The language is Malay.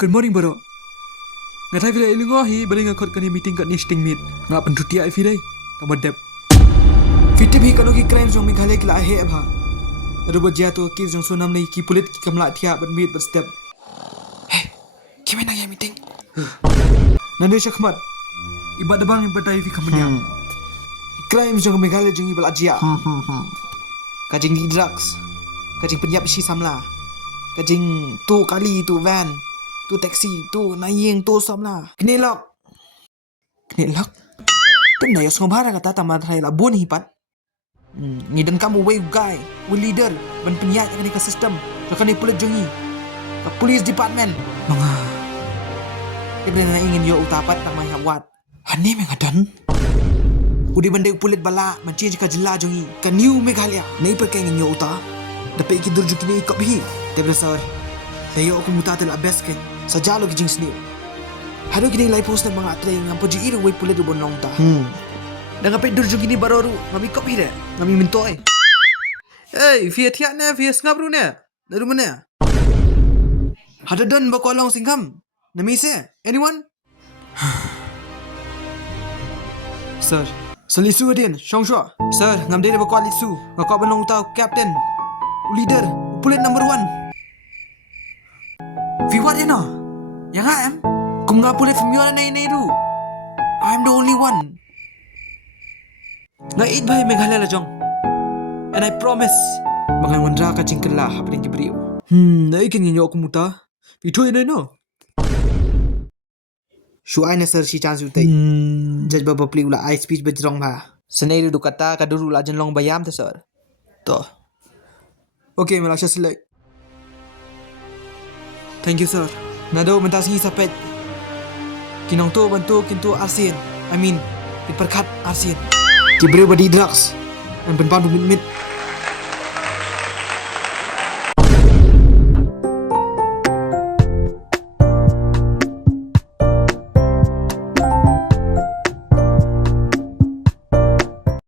Good morning bro. Ngatai vile ilungohi balik ngakot kani meeting kat ni sting meet. Ngap penduti ai fi dai. Kamad dep. Fitte bhi kano ki crime jong Meghalaya ki la he bha. Adu bajia to ki jong sonam nei ki pulit ki kamla thia but meet but step. Hey, kimena ya meeting? Nande shakmat. Iba dabang ibatai fi kamnya. Crime jong Meghalaya jong ibal ajia. Kajing di drugs. Kajing penyap si samla. Kajing tu kali tu van. Tu taxi tu naing tu samla. Knelok. Knelok. Tem na yos ngobhara kata tamad hai la bon hipat. Ngidan kamu way guy, way leader, ban penyat kani ka system. Kani pulit jongi. Ka police department. Mga ibre na ingin yo utapat tamay hawat. Hani mengadan. Udi bandai pulit bala man change ka jilla jongi. Ka new Meghalaya. Nei per kengin yo uta. Dapat ki durju kini ikap hi. Tebre sir. Dayo aku muta tel abes ke. Sajalo ki jing sni. Haro kini lai post na mga atre ngam poji iro way pulit ubon nong ta. Dah ngapai durju kini baru ngami kop hi de. Ngami minto ai. Hey, fiat hiat na fiat ngabru ne. Daru mana? Hada don ba kolong singham. Nami se? Anyone? Sir. Salisu adin, Shongsho. Sir, ngam dai ba kol lisu. Ngakop banong tau captain. Leader, pulit number 1. Viwat ya no? Yang am? Kum nga pulit femiola na inairu. I'm the only one. Ngait bhai Meghalaya jong. And I promise mangai wandra ka Pynkylla happening kibriu. Nai kin nyo kumuta. Ito ina no. Shuai na sir si chance utai. Judge baba pli ula I speech bajrong ba. Sanay dukata kaduru la jan long bayam ta sir. To. Okay, malasya select. Thank you sir. Nado mentasi sapet. Kinong to bantu kintu arsin. I mean, diperkat arsin. Kibriu badi drugs. Dan penpan bumit-mit.